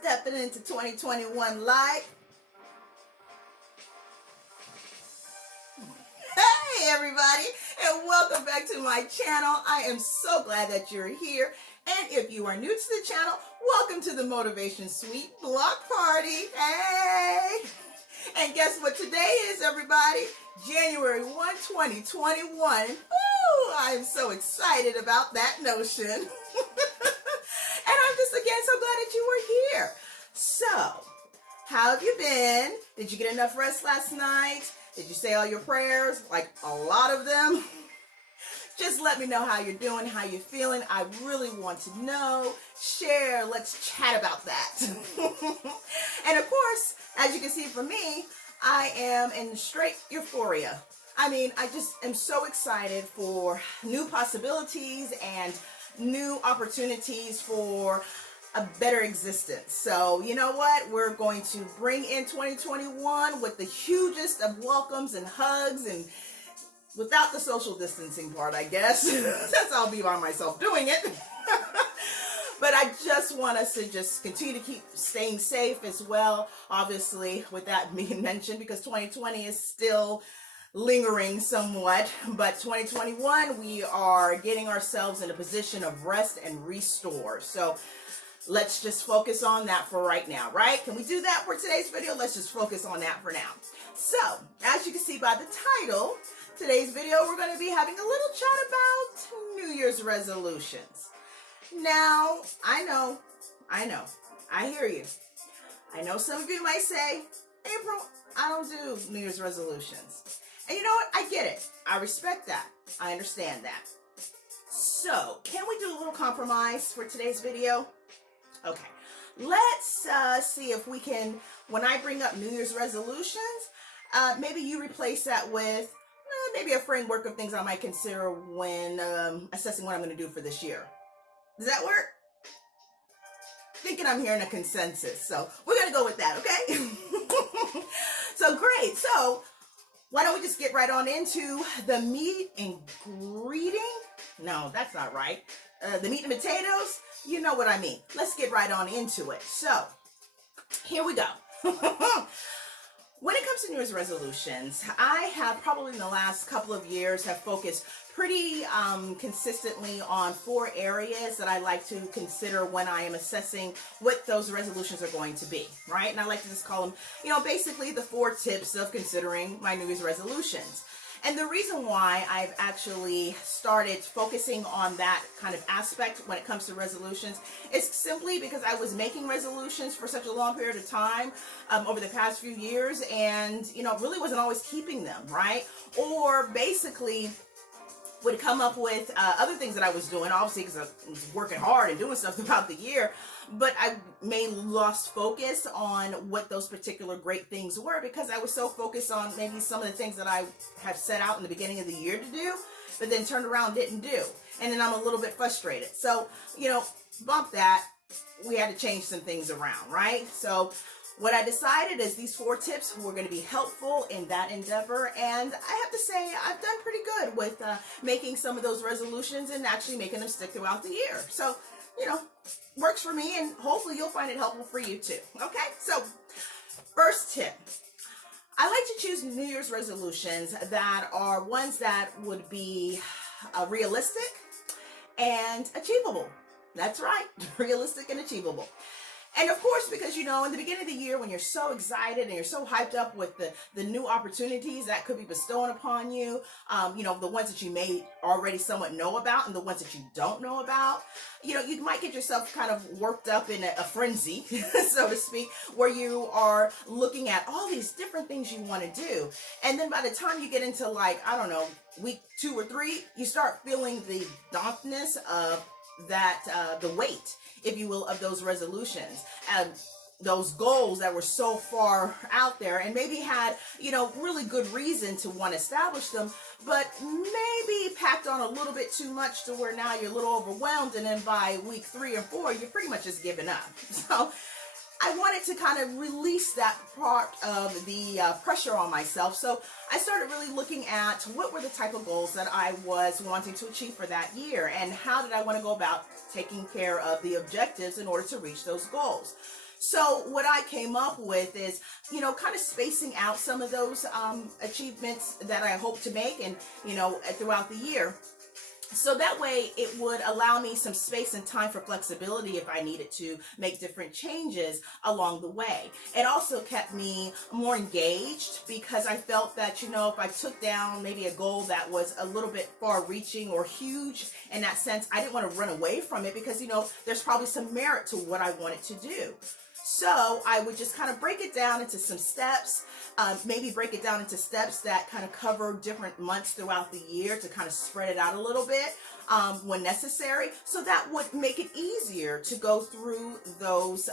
Stepping into 2021 light. Hey everybody, and welcome back to my channel. I am so glad that you're here. And if you are new to the channel, welcome to the Motivation Suite Block Party. Hey! And guess what today is, everybody? January 1, 2021. Woo! I am so excited about that notion. And I'm just again so glad that you were here. So, how have you been? Did you get enough rest last night? Did you say all your prayers? Like a lot of them? Just let me know how you're doing, how you're feeling. I really want to know. Share. Let's chat about that. And of course, as you can see from me, I am in straight euphoria. I mean, I just am so excited for new possibilities and new opportunities for a better existence. So, you know what? We're going to bring in 2021 with the hugest of welcomes and hugs, and without the social distancing part, I guess, since I'll be by myself doing it. But I just want us to just continue to keep staying safe as well, obviously, with that being mentioned, because 2020 is still lingering somewhat. But 2021, we are getting ourselves in a position of rest and restore. So let's just focus on that for right now, right? Can we do that for today's video? Let's just focus on that for now. So, as you can see by the title, today's video, we're going to be having a little chat about New Year's resolutions. Now, I know, I hear you. I know some of you might say, April, I don't do New Year's resolutions. And you know what? I get it. I respect that. I understand that. So, can we do a little compromise for today's video? Okay, let's see if we can, when I bring up New Year's resolutions, maybe you replace that with maybe a framework of things I might consider when assessing what I'm going to do for this year. Does that work? Thinking I'm hearing a consensus, so we're going to go with that, okay? So great. So why don't we just get right on into the meat and greeting? No, that's not right. The meat and potatoes? You know what I mean. Let's get right on into it. So here we go. When it comes to New Year's resolutions, I have probably in the last couple of years have focused pretty consistently on 4 areas that I like to consider when I am assessing what those resolutions are going to be, right? And I like to just call them, basically the 4 tips of considering my New Year's resolutions. And the reason why I've actually started focusing on that kind of aspect when it comes to resolutions is simply because I was making resolutions for such a long period of time over the past few years, and really wasn't always keeping them, right? Or basically would come up with other things that I was doing, obviously because I was working hard and doing stuff throughout the year, but I may lost focus on what those particular great things were because I was so focused on maybe some of the things that I have set out in the beginning of the year to do, but then turned around didn't do. And then I'm a little bit frustrated. So, bump that. We had to change some things around, right? So what I decided is these 4 tips were going to be helpful in that endeavor, and I have to say I've done pretty good with making some of those resolutions and actually making them stick throughout the year. So, works for me, and hopefully you'll find it helpful for you too. Okay, so first tip. I like to choose New Year's resolutions that are ones that would be realistic and achievable. That's right, realistic and achievable. And of course, because, in the beginning of the year, when you're so excited and you're so hyped up with the new opportunities that could be bestowed upon you, the ones that you may already somewhat know about and the ones that you don't know about, you might get yourself kind of worked up in a frenzy, so to speak, where you are looking at all these different things you want to do. And then by the time you get into week 2 or 3, you start feeling the dauntiness of that, the weight, if you will, of those resolutions and those goals that were so far out there and maybe had, really good reason to want to establish them, but maybe packed on a little bit too much to where now you're a little overwhelmed, and then by week 3 or 4, you're pretty much just giving up. So I wanted to kind of release that part of the pressure on myself. So I started really looking at what were the type of goals that I was wanting to achieve for that year, and how did I want to go about taking care of the objectives in order to reach those goals. So what I came up with is, kind of spacing out some of those achievements that I hope to make, and throughout the year. So that way it would allow me some space and time for flexibility if I needed to make different changes along the way. It also kept me more engaged because I felt that, if I took down maybe a goal that was a little bit far reaching or huge in that sense, I didn't want to run away from it because, there's probably some merit to what I wanted to do. So I would just kind of break it down into some steps, maybe break it down into steps that kind of cover different months throughout the year to kind of spread it out a little bit when necessary. So that would make it easier to go through those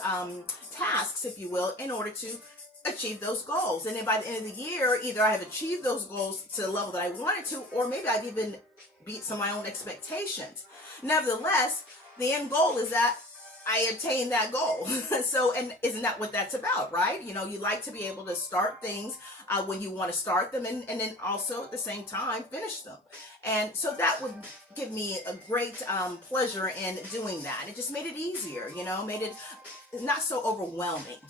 tasks, if you will, in order to achieve those goals. And then by the end of the year, either I have achieved those goals to the level that I wanted to, or maybe I've even beat some of my own expectations. Nevertheless, the end goal is that I attain that goal. So, and isn't that what that's about, right? You like to be able to start things when you want to start them, and then also at the same time finish them. And so that would give me a great pleasure in doing that. It just made it easier, made it not so overwhelming.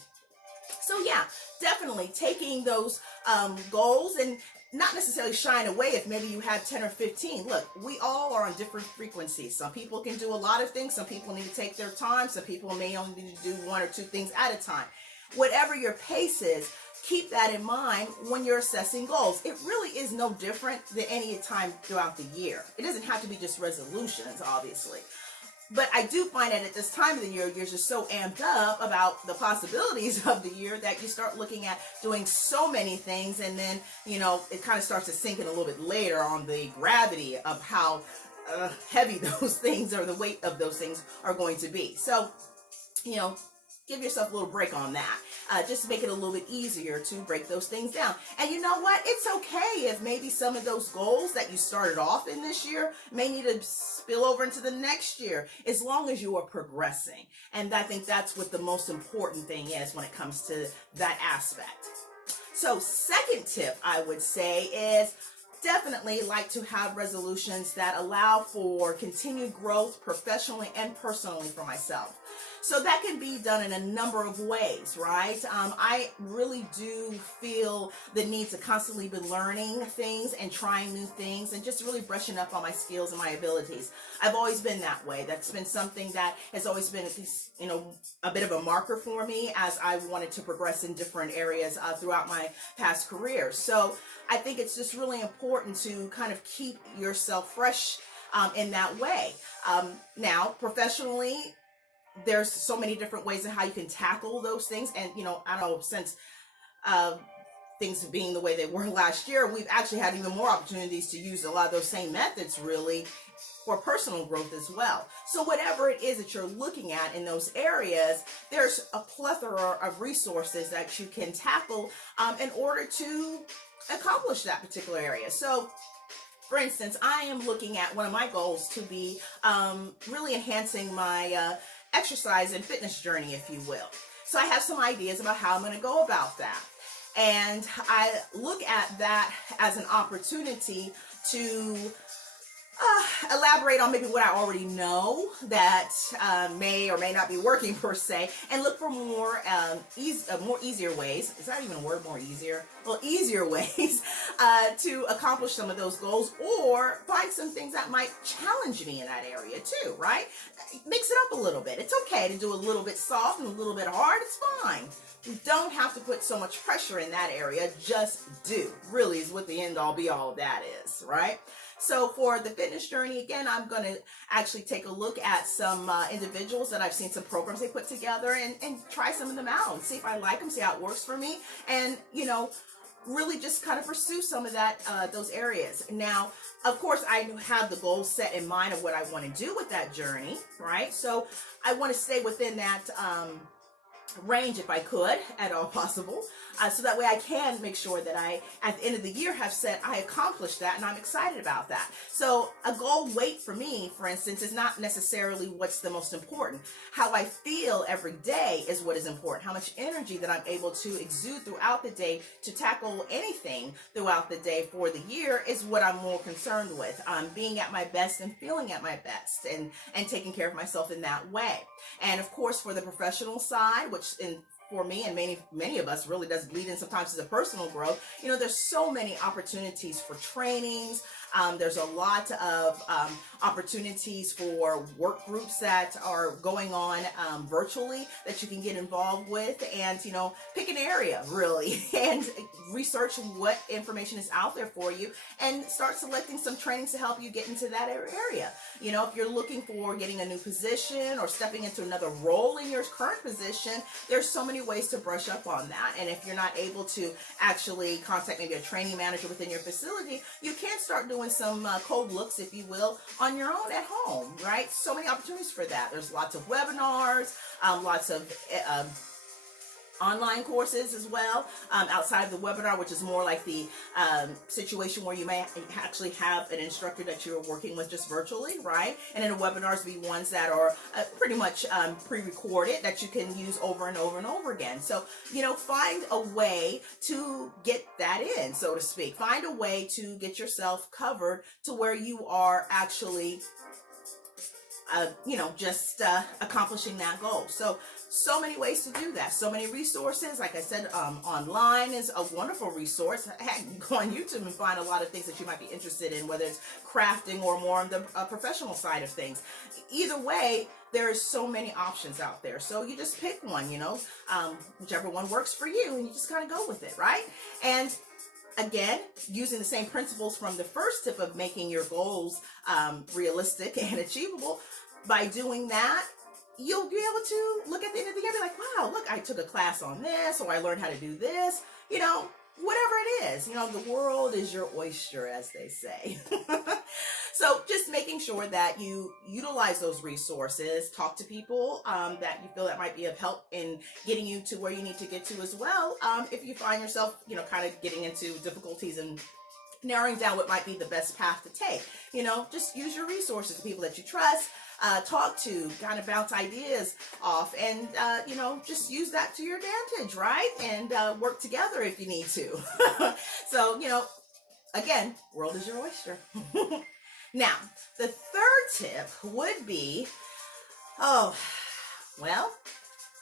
So yeah, definitely taking those goals and not necessarily shying away if maybe you have 10 or 15. Look, we all are on different frequencies. Some people can do a lot of things. Some people need to take their time. Some people may only need to do one or two things at a time. Whatever your pace is, keep that in mind when you're assessing goals. It really is no different than any time throughout the year. It doesn't have to be just resolutions, obviously. But I do find that at this time of the year, you're just so amped up about the possibilities of the year that you start looking at doing so many things. And then, it kind of starts to sink in a little bit later on the gravity of how heavy those things or the weight of those things are going to be. So, give yourself a little break on that. Just make it a little bit easier to break those things down. And you know what? It's okay if maybe some of those goals that you started off in this year may need to spill over into the next year, as long as you are progressing. And I think that's what the most important thing is when it comes to that aspect. So second tip I would say is definitely like to have resolutions that allow for continued growth professionally and personally for myself. So that can be done in a number of ways, right? I really do feel the need to constantly be learning things and trying new things and just really brushing up on my skills and my abilities. I've always been that way. That's been something that has always been, a bit of a marker for me as I wanted to progress in different areas throughout my past career. So I think it's just really important to kind of keep yourself fresh in that way. Now, professionally, there's so many different ways of how you can tackle those things. And, I don't know, since things being the way they were last year, we've actually had even more opportunities to use a lot of those same methods really for personal growth as well. So whatever it is that you're looking at in those areas, there's a plethora of resources that you can tackle in order to accomplish that particular area. So for instance, I am looking at one of my goals to be really enhancing my exercise and fitness journey, if you will. So I have some ideas about how I'm going to go about that. And I look at that as an opportunity to elaborate on maybe what I already know that may or may not be working per se, and look for more easier ways. Is that even a word, more easier? Well, easier ways to accomplish some of those goals, or find some things that might challenge me in that area too, right? Mix it up a little bit. It's okay to do a little bit soft and a little bit hard. It's fine. You don't have to put so much pressure in that area. Just do. Really is what the end all be all of that is, right? So for the fitness journey, again, I'm going to actually take a look at some individuals that I've seen some programs they put together and try some of them out and see if I like them, see how it works for me, and, really just kind of pursue some of that, those areas. Now, of course, I have the goals set in mind of what I want to do with that journey, right? So I want to stay within that range if I could at all possible, so that way I can make sure that I at the end of the year have said I accomplished that and I'm excited about that. So a goal weight for me, for instance, is not necessarily what's the most important. How I feel every day is what is important. How much energy that I'm able to exude throughout the day to tackle anything throughout the day for the year is what I'm more concerned with. Being at my best and feeling at my best and taking care of myself in that way. And of course, for the professional side, which which for me and many of us really does bleed in sometimes to the personal growth. There's so many opportunities for trainings. There's a lot of opportunities for work groups that are going on virtually that you can get involved with, and pick an area really and research what information is out there for you and start selecting some trainings to help you get into that area. If you're looking for getting a new position or stepping into another role in your current position, there's so many ways to brush up on that. And if you're not able to actually contact maybe a training manager within your facility, you can start doing some cold looks, if you will, on your own at home, right? So many opportunities for that. There's lots of webinars, lots of online courses as well, outside of the webinar, which is more like the situation where you may actually have an instructor that you're working with just virtually, right? And then the webinars be ones that are pretty much pre-recorded that you can use over and over and over again. So, find a way to get that in, so to speak. Find a way to get yourself covered to where you are actually just accomplishing that goal. So many ways to do that. So many resources. Like I said, online is a wonderful resource. Heck, you go on YouTube and find a lot of things that you might be interested in, whether it's crafting or more on the professional side of things. Either way, there is so many options out there. So you just pick one, whichever one works for you, and you just kind of go with it, right? And again, using the same principles from the first tip of making your goals realistic and achievable, by doing that, you'll be able to look at the end of the year and be like, wow, look, I took a class on this, or I learned how to do this, whatever it is. The world is your oyster, as they say. So just making sure that you utilize those resources, talk to people that you feel that might be of help in getting you to where you need to get to as well. If you find yourself, kind of getting into difficulties and narrowing down what might be the best path to take, just use your resources, people that you trust, talk to, kind of bounce ideas off, and just use that to your advantage, right? And work together if you need to. So again, world is your oyster. Now, the third tip would be,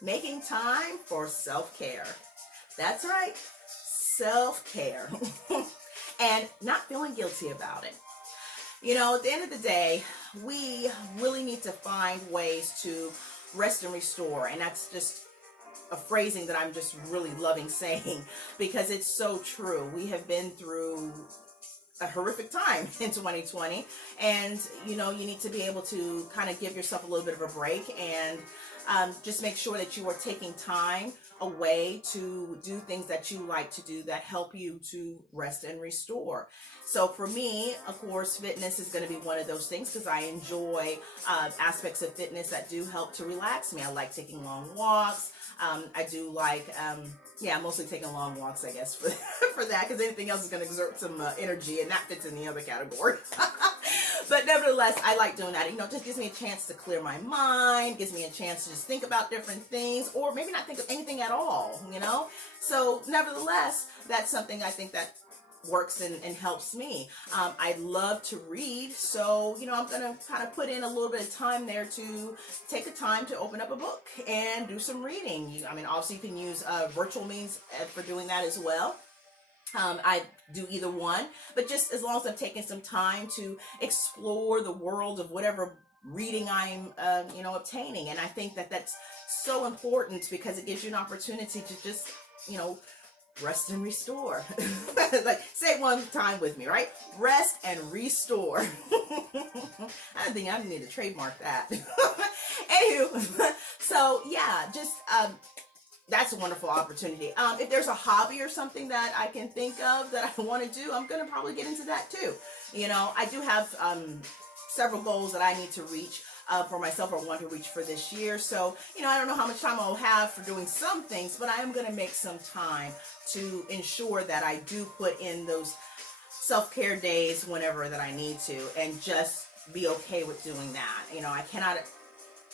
making time for self-care. That's right, self-care. And not feeling guilty about it. At the end of the day, we really need to find ways to rest and restore. And that's just a phrasing that I'm just really loving saying, because it's so true. We have been through a horrific time in 2020, and you need to be able to kind of give yourself a little bit of a break and just make sure that you are taking time away to do things that you like to do that help you to rest and restore. So for me, of course, fitness is going to be one of those things, because I enjoy aspects of fitness that do help to relax me. I like taking long walks. I do like, mostly taking long walks, I guess, for that, because anything else is going to exert some energy, and that fits in the other category. But nevertheless, I like doing that. It just gives me a chance to clear my mind, gives me a chance to just think about different things, or maybe not think of anything at all, So nevertheless, that's something I think that works and helps me. I love to read, so I'm gonna kind of put in a little bit of time there to take the time to open up a book and do some reading. Obviously you can use virtual means for doing that as well. I do either one, but just as long as I'm taking some time to explore the world of whatever reading I'm obtaining. And I think that that's so important, because it gives you an opportunity to just rest and restore. Like, say it one time with me, right? Rest and restore. I think I need to trademark that. Anywho, so yeah, just that's a wonderful opportunity. If there's a hobby or something that I can think of that I want to do, I'm going to probably get into that too. I do have several goals that I need to reach for myself, or want to reach for this year. So, I don't know how much time I'll have for doing some things, but I am going to make some time to ensure that I do put in those self-care days whenever that I need to, and just be okay with doing that. I cannot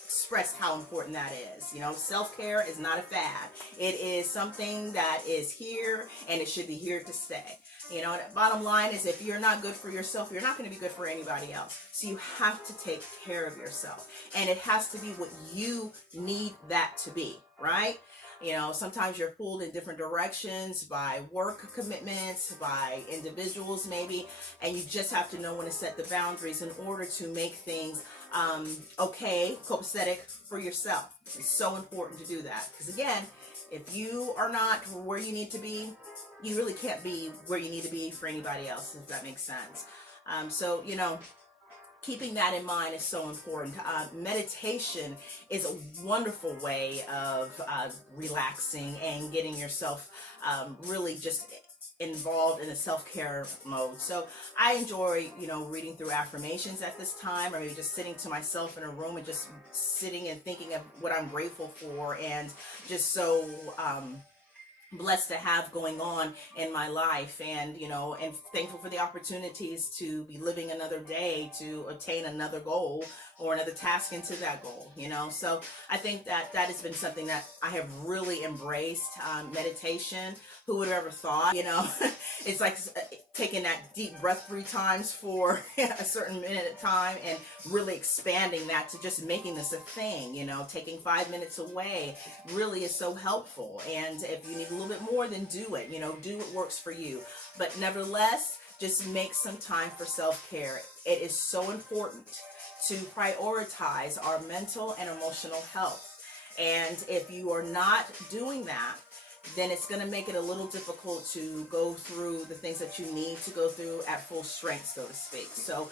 express how important that is. Self-care is not a fad. It is something that is here, and it should be here to stay. The bottom line is, if you're not good for yourself, you're not going to be good for anybody else. So you have to take care of yourself, and it has to be what you need that to be, right? Sometimes you're pulled in different directions by work commitments, by individuals maybe, and you just have to know when to set the boundaries in order to make things okay, copacetic for yourself. It's so important to do that, because again, if you are not where you need to be, you really can't be where you need to be for anybody else, if that makes sense. So keeping that in mind is so important. Meditation is a wonderful way of relaxing and getting yourself really just involved in the self-care mode. So I enjoy, reading through affirmations at this time, or maybe just sitting to myself in a room and just sitting and thinking of what I'm grateful for, and just so blessed to have going on in my life, and and thankful for the opportunities to be living another day to attain another goal or another task into that goal. So I think that has been something that I have really embraced. Meditation, who would have ever thought? It's like taking that deep breath 3 times for a certain minute at a time, and really expanding that to just making this a thing. Taking 5 minutes away really is so helpful. And if you need a little bit more, then do it. Do what works for you. But nevertheless, just make some time for self-care. It is so important to prioritize our mental and emotional health. And if you are not doing that, then it's going to make it a little difficult to go through the things that you need to go through at full strength, so to speak. So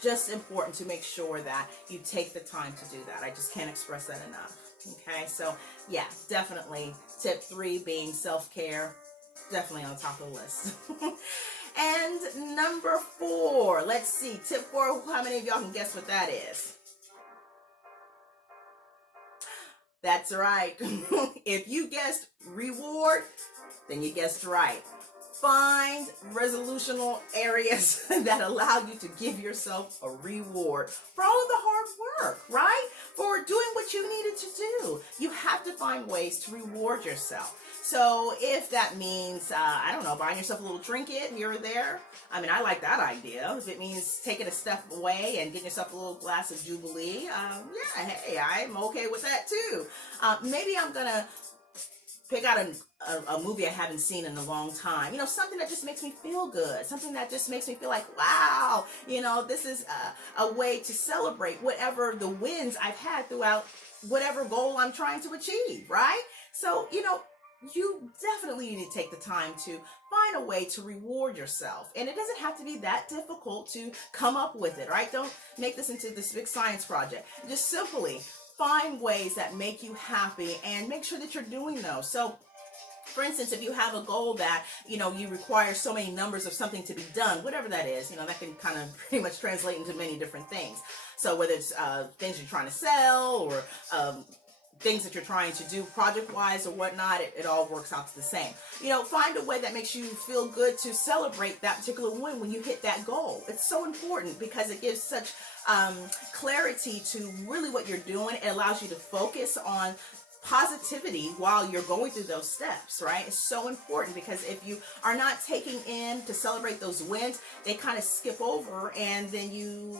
just important to make sure that you take the time to do that. I just can't express that enough. Okay, so yeah, definitely tip 3 being self-care, definitely on the top of the list. And number 4, let's see, tip 4, how many of y'all can guess what that is? That's right. If you guessed reward, then you guessed right. Find resolutional areas that allow you to give yourself a reward for all of the hard work, right? For doing what you needed to do. You have to find ways to reward yourself. So if that means, buying yourself a little trinket here or there, I like that idea. If it means taking a step away and getting yourself a little glass of Jubilee, hey, I'm okay with that too. Maybe I'm gonna pick out a movie I haven't seen in a long time. Something that just makes me feel good. Something that just makes me feel like, wow, this is a way to celebrate whatever the wins I've had throughout whatever goal I'm trying to achieve, right? So, you definitely need to take the time to find a way to reward yourself. And it doesn't have to be that difficult to come up with it, right? Don't make this into this big science project. Just simply find ways that make you happy and make sure that you're doing those. So for instance, if you have a goal that, you require so many numbers of something to be done, whatever that is, that can kind of pretty much translate into many different things. So whether it's things you're trying to sell, or things that you're trying to do project-wise or whatnot, it all works out to the same. Find a way that makes you feel good to celebrate that particular win when you hit that goal. It's so important because it gives such clarity to really what you're doing. It allows you to focus on positivity while you're going through those steps, right? It's so important, because if you are not taking in to celebrate those wins, they kind of skip over, and then you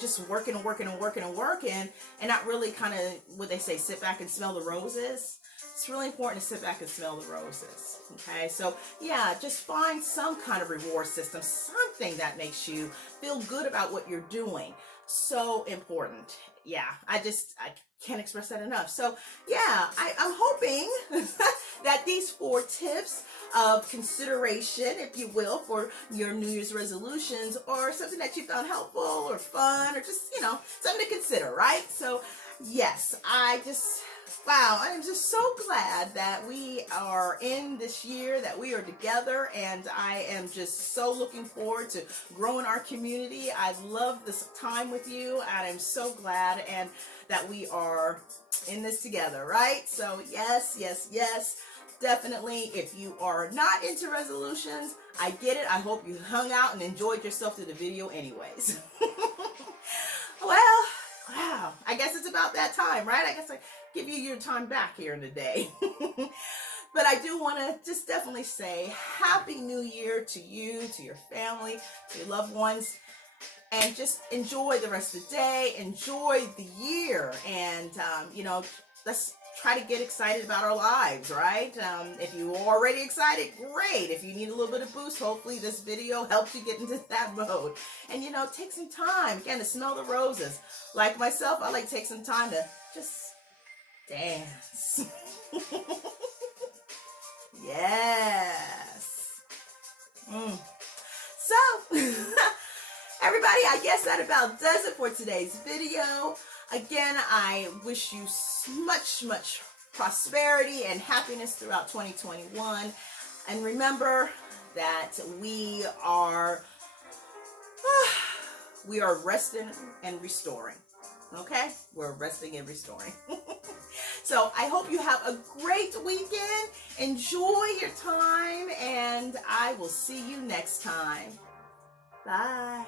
just working and not really kind of, what they say, sit back and smell the roses. It's really important to sit back and smell the roses. Okay, so yeah, just find some kind of reward system, something that makes you feel good about what you're doing. So important. Yeah, I can't express that enough. So yeah, I'm hoping that these 4 tips of consideration, if you will, for your New Year's resolutions, or something that you found helpful or fun, or just, something to consider, right? So yes, wow, I am just so glad that we are in this year, that we are together, and I am just so looking forward to growing our community. I love this time with you, and I'm so glad and that we are in this together, right? So yes, definitely. If you are not into resolutions, I get it. I hope you hung out and enjoyed yourself through the video anyways. Well, wow, I guess it's about that time, right? I guess I give you your time back here in the day. But I do want to just definitely say Happy New Year to you, to your family, to your loved ones, and just enjoy the rest of the day, enjoy the year, and let's try to get excited about our lives, right? If you're already excited, great. If you need a little bit of boost, hopefully this video helps you get into that mode. And take some time, again, to smell the roses. Like myself, I like to take some time to just dance. Yes. So, everybody, I guess that about does it for today's video. Again, I wish you much prosperity and happiness throughout 2021. And remember that we are resting and restoring. Okay? We're resting and restoring. So I hope you have a great weekend. Enjoy your time, and I will see you next time. Bye.